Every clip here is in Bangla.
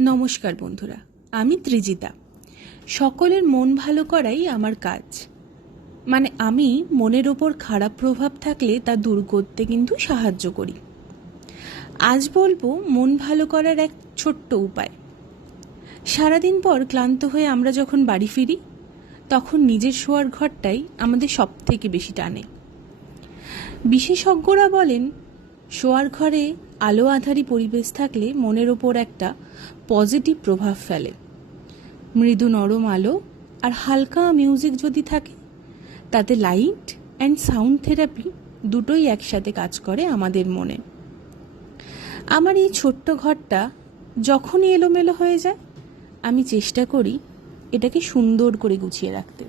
নমস্কার বন্ধুরা, আমি ত্রিজিতা। সকলের মন ভালো করাই আমার কাজ। মানে আমি মনের ওপর খারাপ প্রভাব থাকলে তা দূর করতে কিন্তু সাহায্য করি। আজ বলব মন ভালো করার এক ছোট্ট উপায়। সারাদিন পর ক্লান্ত হয়ে আমরা যখন বাড়ি ফিরি, তখন নিজের শোয়ার ঘরটাই আমাদের সব থেকে বেশি টানে। বিশেষজ্ঞরা বলেন শোয়ার ঘরে আলো আধারি পরিবেশ থাকলে মনের ওপর একটা পজিটিভ প্রভাব ফেলে। মৃদু নরম আলো আর হালকা মিউজিক যদি থাকে, তাতে লাইট অ্যান্ড সাউন্ড থেরাপি দুটোই একসাথে কাজ করে আমাদের মনে। আমার এই ছোট্ট ঘরটা যখনই এলোমেলো হয়ে যায়, আমি চেষ্টা করি এটাকে সুন্দর করে গুছিয়ে রাখতে।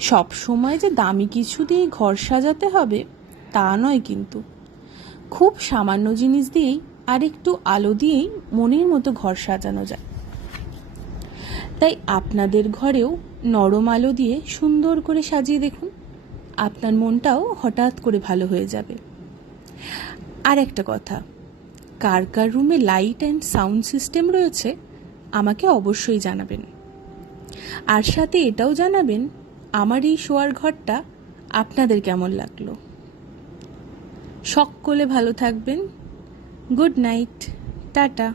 সব সময় যে দামি কিছু দিয়ে ঘর সাজাতে হবে, তা নয় কিন্তু। খুব সামান্য জিনিস দিয়েই আর একটু আলো দিয়েই মনের মতো ঘর সাজানো যায়। তাই আপনাদের ঘরেও নরম আলো দিয়ে সুন্দর করে সাজিয়ে দেখুন। আপনার মনটাও হঠাৎ করে ভালো হয়ে যাবে। আর একটা কথা, কার কার রুমে লাইট অ্যান্ড সাউন্ড সিস্টেম রয়েছে, আমাকে অবশ্যই জানাবেন। আর সাথে এটাও জানাবেন, আমার এই শোয়ার ঘরটা আপনাদের কেমন লাগল? সকলে ভালো থাকবেন। Good night. টাটা।